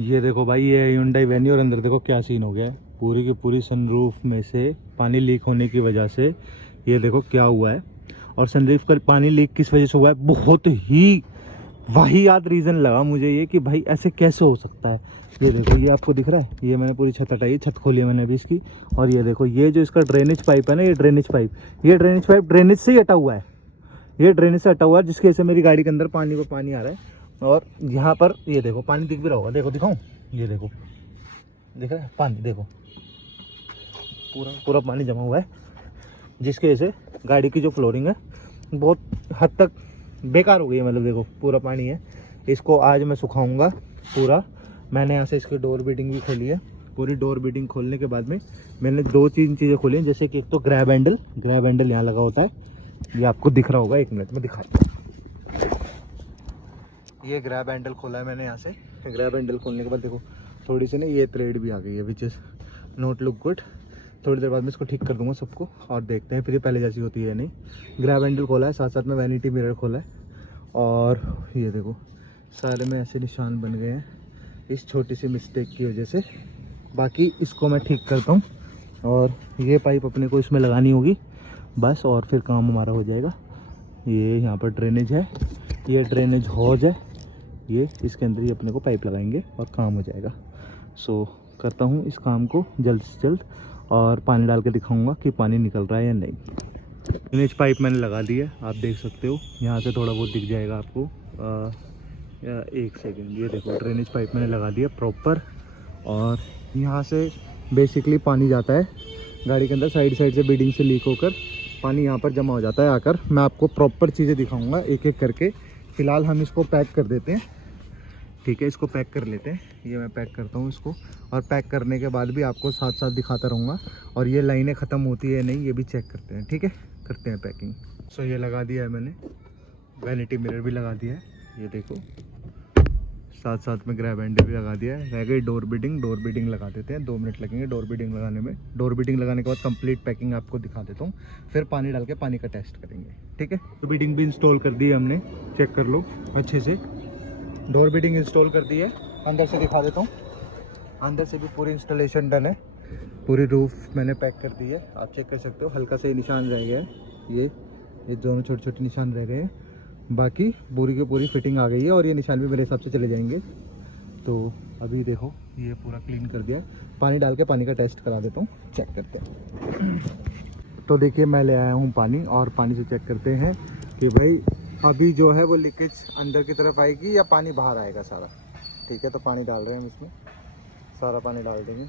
ये देखो भाई, ये Hyundai वेन्यू और अंदर देखो क्या सीन हो गया है। पूरी की पूरी सनरूफ में से पानी लीक होने की वजह से ये देखो क्या हुआ है। और सनरूफ का पानी लीक किस वजह से हुआ है, बहुत ही वाहियात रीज़न लगा मुझे ये कि भाई ऐसे कैसे हो सकता है। ये देखो, ये आपको दिख रहा है, ये मैंने पूरी छत हटाई, छत खोली है मैंने अभी इसकी। और ये देखो, ये जो इसका ड्रेनेज पाइप है ना, ये ड्रेनेज पाइप ड्रेनेज से ही हटा हुआ है। ये ड्रेनेज से हटा हुआ है, जिसकी वजह से मेरी गाड़ी के अंदर पानी आ रहा है। और यहाँ पर ये देखो पानी दिख भी रहा होगा, देखो दिखाऊं, ये देखो दिख रहा है पानी, देखो पूरा पानी जमा हुआ है, जिसकी वजह से गाड़ी की जो फ्लोरिंग है बहुत हद तक बेकार हो गई है। मतलब देखो पूरा पानी है। इसको आज मैं सुखाऊंगा पूरा। मैंने यहाँ से इसकी डोर बीडिंग भी खोली है। पूरी डोर बीडिंग खोलने के बाद में मैंने 2-3 चीज़ें खोली हैं, जैसे कि एक तो ग्रैब हैंडल यहाँ लगा होता है, ये आपको दिख रहा होगा, 1 मिनट में दिखाता हूँ। ये ग्रैब हैंडल खोला है मैंने यहाँ से। ग्रैब हैंडल खोलने के बाद देखो थोड़ी सी ना ये थ्रेड भी आ गई है, which is not look good. थोड़ी देर बाद मैं इसको ठीक कर दूंगा सबको, और देखते हैं फिर ये पहले जैसी होती है नहीं। ग्रैब हैंडल खोला है, साथ साथ में वैनिटी मिरर खोला है। और ये देखो सारे में ऐसे निशान बन गए हैं इस छोटी सी मिस्टेक की वजह से। बाकी इसको मैं ठीक करता हूँ, और ये पाइप अपने को इसमें लगानी होगी बस, और फिर काम हमारा हो जाएगा। ये यहाँ पर ड्रेनेज है, ये ड्रेनेज हौज है, ये इसके अंदर ही अपने को पाइप लगाएंगे और काम हो जाएगा। सो करता हूँ इस काम को जल्द से जल्द, और पानी डाल के दिखाऊंगा कि पानी निकल रहा है या नहीं। ड्रेनेज पाइप मैंने लगा दी है, आप देख सकते हो, यहाँ से थोड़ा बहुत दिख जाएगा आपको। 1 सेकेंड, ये देखो ड्रेनेज पाइप मैंने लगा दिया प्रॉपर। और यहाँ से बेसिकली पानी जाता है गाड़ी के अंदर, साइड से बीडिंग से लीक होकर पानी यहाँ पर जमा हो जाता है आकर। मैं आपको प्रॉपर चीज़ें दिखाऊंगा एक एक करके। फ़िलहाल हम इसको पैक कर देते हैं, ठीक है, इसको पैक कर लेते हैं। ये मैं पैक करता हूँ इसको, और पैक करने के बाद भी आपको साथ साथ दिखाता रहूँगा। और ये लाइनें ख़त्म होती है नहीं, ये भी चेक करते हैं, ठीक है, करते हैं पैकिंग। सो ये लगा दिया है मैंने, वैनिटी मिरर भी लगा दिया है, ये देखो, साथ साथ में ग्रैब हैंडल भी लगा दिया है। रह गई डोर बीडिंग लगा देते हैं, 2 मिनट लगेंगे डोर बीडिंग लगाने में। डोर बीडिंग लगाने के बाद कंप्लीट पैकिंग आपको दिखा देता हूँ, फिर पानी डाल के पानी का टेस्ट करेंगे, ठीक है। डोर बीडिंग भी इंस्टॉल कर दी है हमने, चेक कर लो अच्छे से। डोर बीडिंग इंस्टॉल कर दी है, अंदर से दिखा देता हूँ। अंदर से भी पूरी इंस्टॉलेशन डन है, पूरी रूफ मैंने पैक कर दी है, आप चेक कर सकते हो। हल्का से निशान रह गया है, ये दोनों छोटे छोटे निशान रह गए हैं, बाकी पूरी की पूरी फिटिंग आ गई है। और ये निशान भी मेरे हिसाब से चले जाएंगे। तो अभी देखो ये पूरा क्लीन कर दिया, पानी डाल के पानी का टेस्ट करा देता हूँ, चेक करते हैं। तो देखिए मैं ले आया हूँ पानी, और पानी से चेक करते हैं कि भाई अभी जो है वो लीकेज अंदर की तरफ आएगी या पानी बाहर आएगा सारा। ठीक है, तो पानी डाल रहे हैं हम इसमें, सारा पानी डाल देंगे।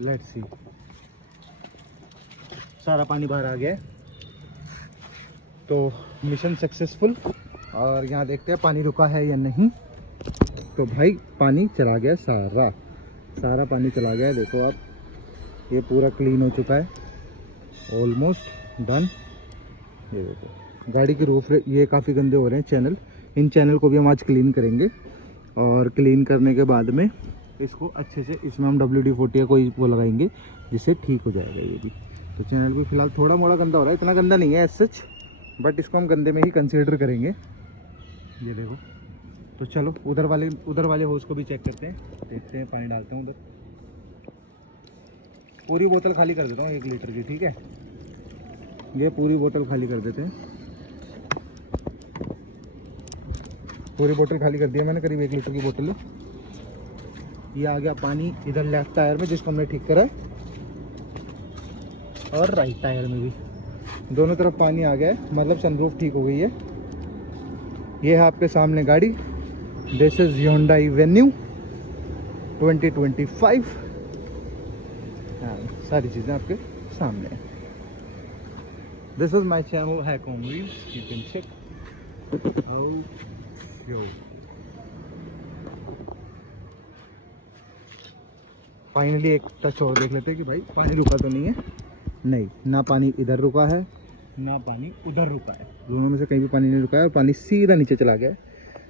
लेट्स सी, सारा पानी बाहर आ गया है, तो मिशन सक्सेसफुल। और यहाँ देखते हैं पानी रुका है या नहीं। तो भाई पानी चला गया, सारा पानी चला गया है, देखो आप, ये पूरा क्लीन हो चुका है, ऑलमोस्ट डन। ये देखो गाड़ी की रूफ ये काफ़ी गंदे हो रहे हैं चैनल, इन चैनल को भी हम आज क्लीन करेंगे। और क्लीन करने के बाद में इसको अच्छे से, इसमें हम WD-40 या कोई वो लगाएंगे जिससे ठीक हो जाएगा ये भी। तो चैनल भी फिलहाल थोड़ा मोड़ा गंदा हो रहा है, इतना गंदा नहीं है एज सच, बट इसको हम गंदे में ही कंसीडर करेंगे। ये देखो, तो चलो उधर वाले होज को भी चेक करते हैं, देखते हैं। पानी डालते हैं उधर, पूरी बोतल खाली कर देता हूँ 1 लीटर की, ठीक है। ये पूरी बोतल खाली कर देते हैं, पूरी बोतल खाली कर दिया मैंने, करीब 1 लीटर की बोतल है। ये आ गया पानी इधर लेफ्ट टायर में जिसको हमने ठीक करा है, और राइट टायर में भी, दोनों तरफ पानी आ गया है, मतलब सनरूफ ठीक हो गई है। ये है आपके सामने गाड़ी, दिस इज Hyundai वेन्यू 2025। सारी चीज़ें आपके सामने हैं। दिस इज माई चैनल हैकॉम reels, you can check out your. Finally एक टच और देख लेते हैं कि भाई पानी रुका तो नहीं है। नहीं, ना पानी इधर रुका है ना पानी उधर रुका है, दोनों में से कहीं भी पानी नहीं रुका है, और पानी सीधा नीचे चला गया है।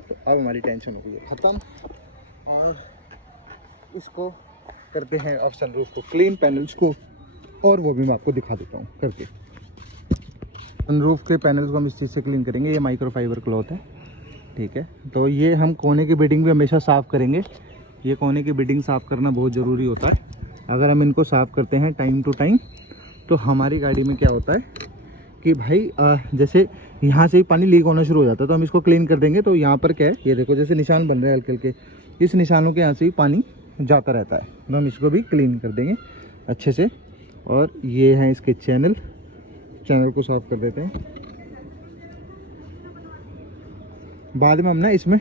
तो अब हमारी टेंशन हो गई है ख़त्म, और इसको करते हैं ऑफ सनरूफ को क्लीन, पैनल्स को, और वो भी मैं आपको दिखा देता हूँ करके। सनरूफ के पैनल्स को हम इस चीज़ से क्लीन करेंगे। ये माइक्रोफाइबर क्लॉथ है, ठीक है। तो ये हम कोने की बिडिंग भी हमेशा साफ़ करेंगे। ये कोने की बिडिंग साफ़ करना बहुत ज़रूरी होता है। अगर हम इनको साफ़ करते हैं टाइम टू टाइम तो हमारी गाड़ी में क्या होता है कि भाई जैसे यहाँ से ही पानी लीक होना शुरू हो जाता है, तो हम इसको क्लीन कर देंगे। तो यहाँ पर क्या है, ये देखो जैसे निशान बन रहे हैं हल्के हल्के, इस निशानों के यहाँ से ही पानी जाता रहता है। तो हम इसको भी क्लीन कर देंगे अच्छे से। और ये हैं इसके चैनल को साफ़ कर देते हैं। बाद में हम ना इसमें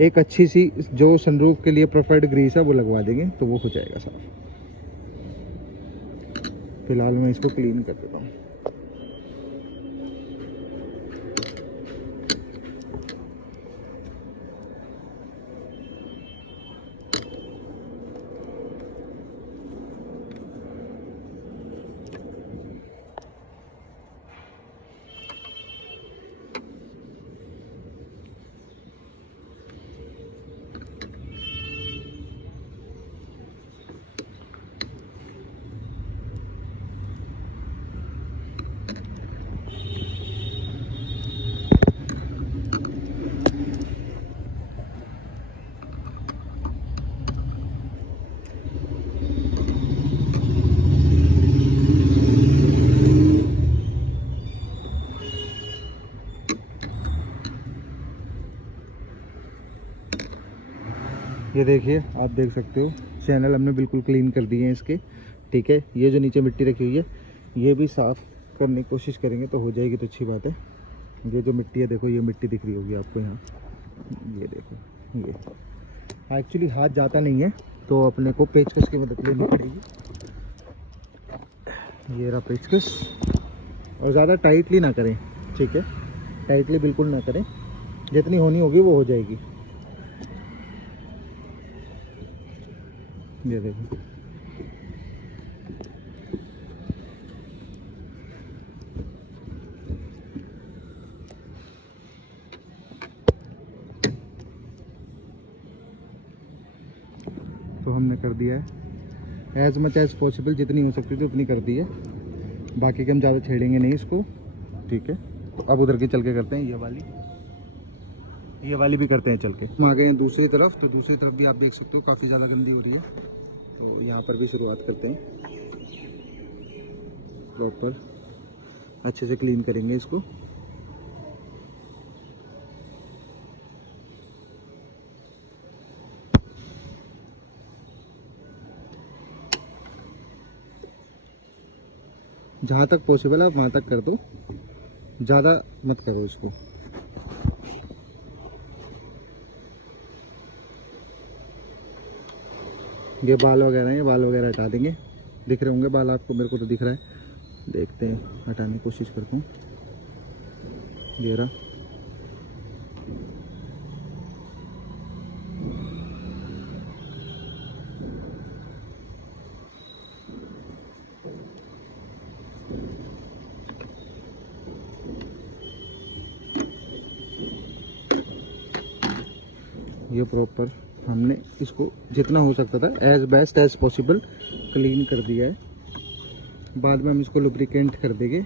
एक अच्छी सी जो सनरूफ के लिए प्रेफर्ड ग्रीस है वो लगवा देंगे, तो वो हो जाएगा साफ़। फिलहाल मैं इसको क्लीन कर देता हूँ। ये देखिए, आप देख सकते हो चैनल हमने बिल्कुल क्लीन कर दिए हैं इसके, ठीक है। ये जो नीचे मिट्टी रखी हुई है ये भी साफ़ करने की कोशिश करेंगे तो हो जाएगी, तो अच्छी बात है। ये जो मिट्टी है देखो, ये मिट्टी दिख रही होगी आपको यहाँ, ये देखो। ये एक्चुअली हाथ जाता नहीं है तो अपने को पेचकस की मदद लेनी पड़ेगी। ये रहा पेचकस। और ज़्यादा टाइटली ना करें, ठीक है, टाइटली बिल्कुल ना करें, जितनी होनी होगी वो हो जाएगी। ये देखो, तो हमने कर दिया है एज मच एज पॉसिबल, जितनी हो सकती थी उतनी कर दी है। बाकी के हम ज़्यादा छेड़ेंगे नहीं इसको, ठीक है। तो अब उधर की चल के करते हैं, ये वाली भी करते हैं चल के। हम आ गए हैं दूसरी तरफ, तो दूसरी तरफ भी आप देख सकते हो काफ़ी ज़्यादा गंदी हो रही है। तो यहाँ पर भी शुरुआत करते हैं, प्रॉपर अच्छे से क्लीन करेंगे इसको। जहाँ तक पॉसिबल है आप वहाँ तक कर दो, ज़्यादा मत करो इसको। ये बाल वगैरह हैं, बाल वगैरह हटा देंगे। दिख रहे होंगे बाल आपको, मेरे को तो दिख रहा है। देखते हैं, हटाने की कोशिश करता हूँ। ये रहा। ये प्रॉपर हमने इसको जितना हो सकता था as best as possible clean कर दिया है। बाद में हम इसको लुब्रिकेंट कर देंगे।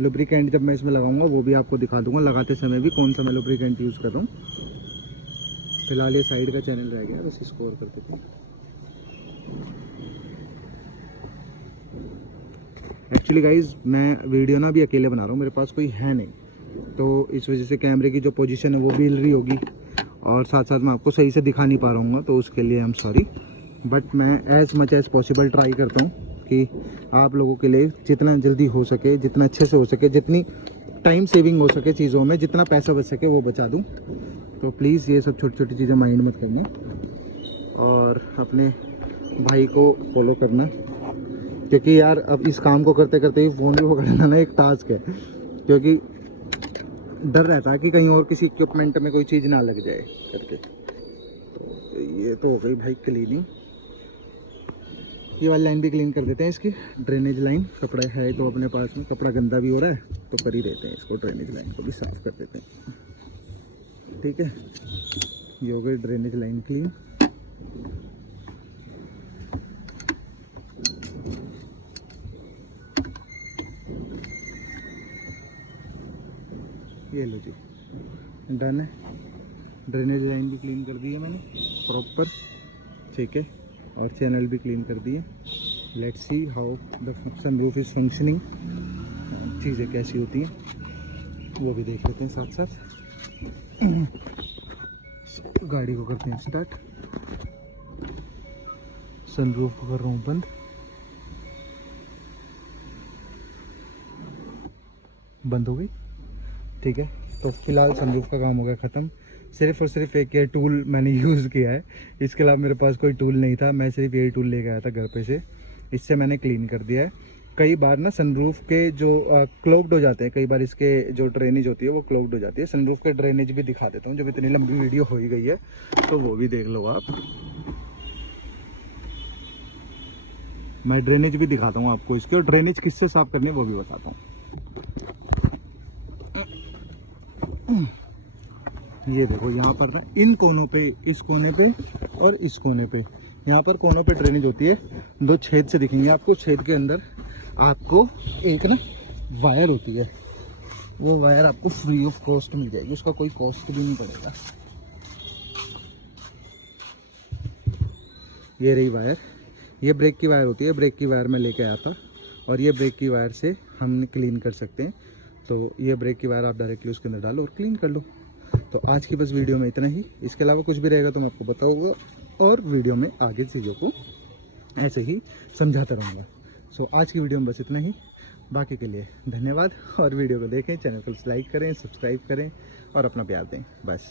लुब्रिकेंट जब मैं इसमें लगाऊंगा वो भी आपको दिखा दूंगा, लगाते समय भी कौन सा मैं लुब्रिकेंट यूज़ कर रहा हूँ। फिलहाल ये साइड का चैनल रह गया, बस इसको और कर देते हैं। एक्चुअली गाइज मैं वीडियो ना भी अकेले बना रहा हूँ, मेरे पास कोई है नहीं, तो इस वजह से कैमरे की जो पोजीशन है वो भी हिल रही होगी और साथ साथ मैं आपको सही से दिखा नहीं पा रहा हूँ, तो उसके लिए आई एम सॉरी। बट मैं as much as possible try करता हूँ कि आप लोगों के लिए जितना जल्दी हो सके, जितना अच्छे से हो सके, जितनी टाइम सेविंग हो सके चीज़ों में, जितना पैसा बच सके वो बचा दूँ। तो प्लीज़ ये सब छोटी छोटी चीज़ें माइंड मत करना और अपने भाई को फॉलो करना, क्योंकि यार अब इस काम को करते करते ही फ़ोन भी पकड़ना ना एक टास्क है, क्योंकि डर रहता है कि कहीं और किसी इक्विपमेंट में कोई चीज़ ना लग जाए करके। तो ये तो हो गई भाई क्लीनिंग। ये वाली लाइन भी क्लीन कर देते हैं इसकी, ड्रेनेज लाइन। कपड़ा है तो अपने पास में, कपड़ा गंदा भी हो रहा है तो कर ही देते हैं इसको, ड्रेनेज लाइन को भी साफ़ कर देते हैं, ठीक है। ये हो गई ड्रेनेज लाइन क्लीन। लो जी, डन है। ड्रेनेज लाइन भी क्लीन कर दी है मैंने प्रॉपर, ठीक है, और चैनल भी क्लीन कर दिए। Let's see how the sunroof is functioning, चीज़ें कैसी होती हैं वो भी देख लेते हैं साथ साथ। गाड़ी को करते हैं स्टार्ट, सनरूफ को कर रहा हूँ बंद। बंद हो गई, ठीक है। तो फिलहाल सनरूफ का काम हो गया ख़त्म। सिर्फ और सिर्फ एक ये टूल मैंने यूज़ किया है, इसके अलावा मेरे पास कोई टूल नहीं था। मैं सिर्फ यही टूल लेके आया था घर पे से, इससे मैंने क्लीन कर दिया है। कई बार ना सनरूफ के जो क्लोग्ड हो जाते हैं, कई बार इसके जो ड्रेनेज होती है वो क्लोग्ड हो जाती है। सनरूफ के ड्रेनेज भी दिखा देता हूँ, जब इतनी लंबी वीडियो हो ही गई है तो वो भी देख लो आप। मैं ड्रेनेज भी दिखाता हूँ आपको इसके, और ड्रेनेज किससे साफ करनी है वो भी बताता हूँ। ये देखो यहाँ पर ना इन कोनों पे, इस कोने पे और इस कोने पे, यहाँ पर कोनों पे ड्रेनेज होती है। 2 छेद से दिखेंगे आपको, छेद के अंदर आपको एक ना वायर होती है, वो वायर आपको फ्री ऑफ कॉस्ट मिल जाएगी, उसका कोई कॉस्ट भी नहीं पड़ेगा। ये रही वायर, ये ब्रेक की वायर होती है, ब्रेक की वायर मैं लेके आया था, और ये ब्रेक की वायर से हम क्लीन कर सकते हैं। तो ये ब्रेक की वायर आप डायरेक्टली उसके अंदर डालो और क्लीन कर लो। तो आज की बस वीडियो में इतना ही, इसके अलावा कुछ भी रहेगा तो मैं आपको बताऊंगा, और वीडियो में आगे चीज़ों को ऐसे ही समझाता रहूँगा। सो आज की वीडियो में बस इतना ही, बाकी के लिए धन्यवाद। और वीडियो को देखें, चैनल को लाइक करें, सब्सक्राइब करें और अपना प्यार दें, बस।